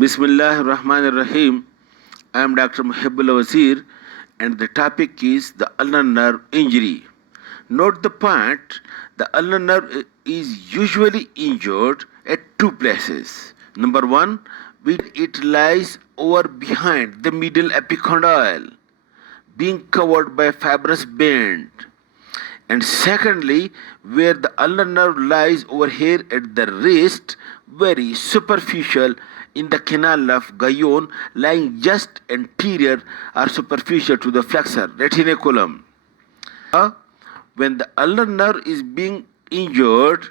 Bismillahir Rahmanir Rahim. I am Dr. Mohibullah Wazir, and the topic is the ulnar nerve injury. Note the point, the ulnar nerve is usually injured at two places. Number one, where it lies over behind the middle epicondyle, being covered by a fibrous band. And secondly, where the ulnar nerve lies over here at the wrist, very superficial in the canal of Gaillon, lying just anterior or superficial to the flexor retinaculum. When the ulnar nerve is being injured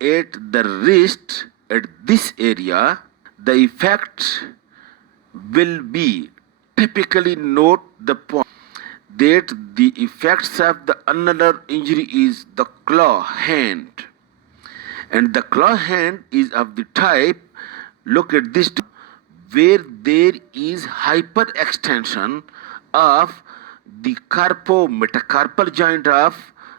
at the wrist, at this area, the effect will be typically note the point that the effects of the ulnar nerve injury is the claw hand, and the claw hand is of the type, look at this, where there is hyperextension of the carpo-metacarpal joint of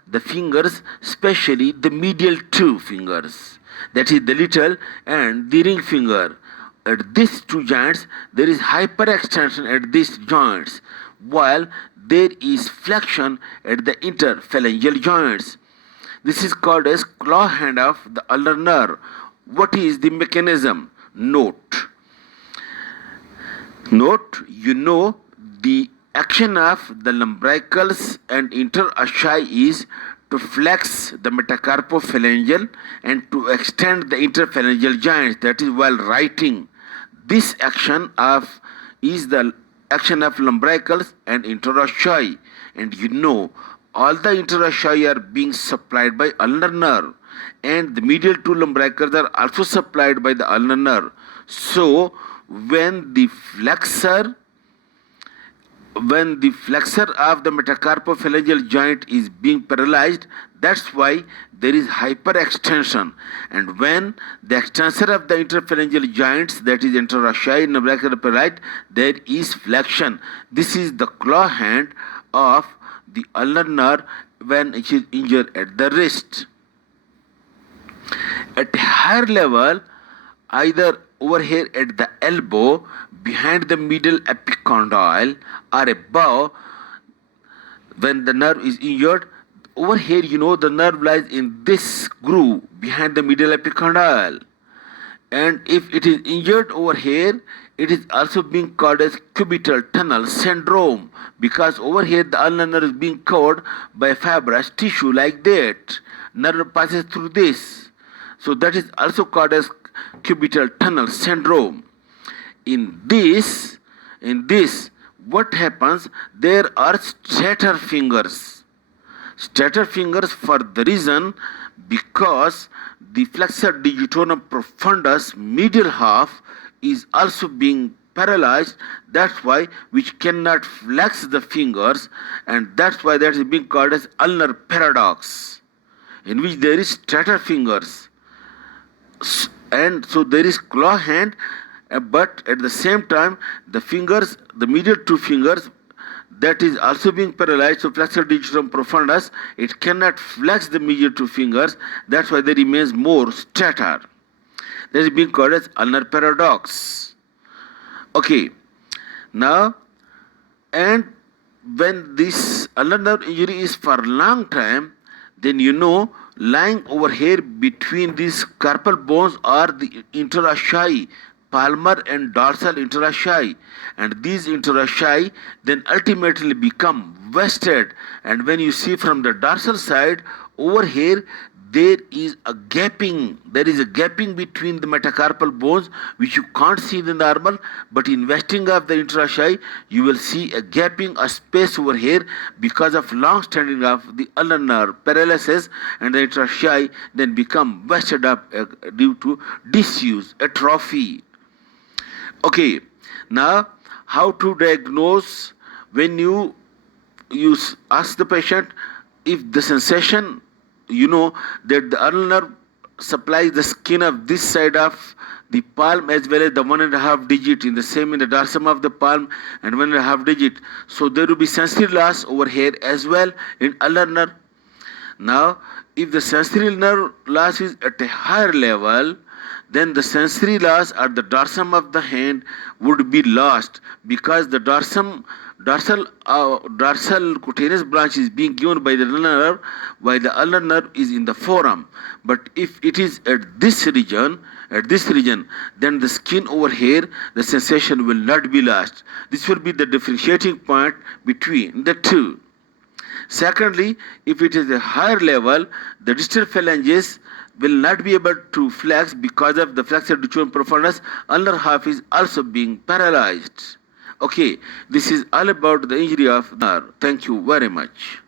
the fingers, especially the medial two fingers, that is the little and the ring finger. At these two joints, there is hyperextension at these joints, while there is flexion at the interphalangeal joints. This is called as claw hand of the ulnar nerve. What is the mechanism? Note, the action of the lumbricals and interossei is to flex the metacarpophalangeal and to extend the interphalangeal joints, that is while writing. This action is the action of lumbricals and interossei, and all the interossei are being supplied by ulnar nerve, and the medial two lumbricals are also supplied by the ulnar nerve. So when the flexor of the metacarpophalangeal joint is being paralyzed, that's why there is hyperextension. And when the extensor of the interphalangeal joints, that is interossei and lumbrical, are paralyzed, there is flexion. This is the claw hand of the ulnar nerve when it is injured at the wrist. At a higher level, either over here at the elbow, behind the middle epicondyle, or above, when the nerve is injured, over here, the nerve lies in this groove behind the middle epicondyle. And if it is injured over here, it is also being called as cubital tunnel syndrome, because over here the ulnar nerve is being covered by fibrous tissue like that. Nerve passes through this. So that is also called as cubital tunnel syndrome. In this, what happens? There are stator fingers. Stator fingers for the reason because the flexor digitorum profundus medial half is also being paralyzed. That's why which cannot flex the fingers, and that's why that is being called as ulnar paradox, in which there is stator fingers. And so there is claw hand, but at the same time the fingers, the medial two fingers, that is also being paralyzed. So flexor digitorum profundus, it cannot flex the medial two fingers. That's why there remains more stator. That is being called as ulnar paradox. Okay, now, and when this ulnar nerve injury is for a long time, then lying over here between these carpal bones are the interossei, palmar and dorsal interossei, and these interossei then ultimately become vested. And when you see from the dorsal side, over here there is a gapping between the metacarpal bones, which you can't see in the normal, but in vesting of the interossei you will see a gapping, a space over here, because of long standing of the ulnar nerve paralysis, and the interossei then become vested up due to disuse, atrophy. Okay, now how to diagnose? When you ask the patient if the sensation, that the ulnar nerve supplies the skin of this side of the palm as well as the 1.5 digit in the dorsum of the palm and 1.5 digit. So there will be sensory loss over here as well in ulnar nerve. Now, if the sensory nerve loss is at a higher level, then the sensory loss at the dorsum of the hand would be lost because the dorsal cutaneous branch is being given by the ulnar nerve, while the ulnar nerve is in the forearm. But if it is at this region, then the skin over here, the sensation will not be lost. This will be the differentiating point between the two. Secondly, if it is a higher level, the distal phalanges will not be able to flex because of the flexor decubitum profundus. Ulnar half is also being paralyzed. Okay, this is all about the injury of nerve. Thank you very much.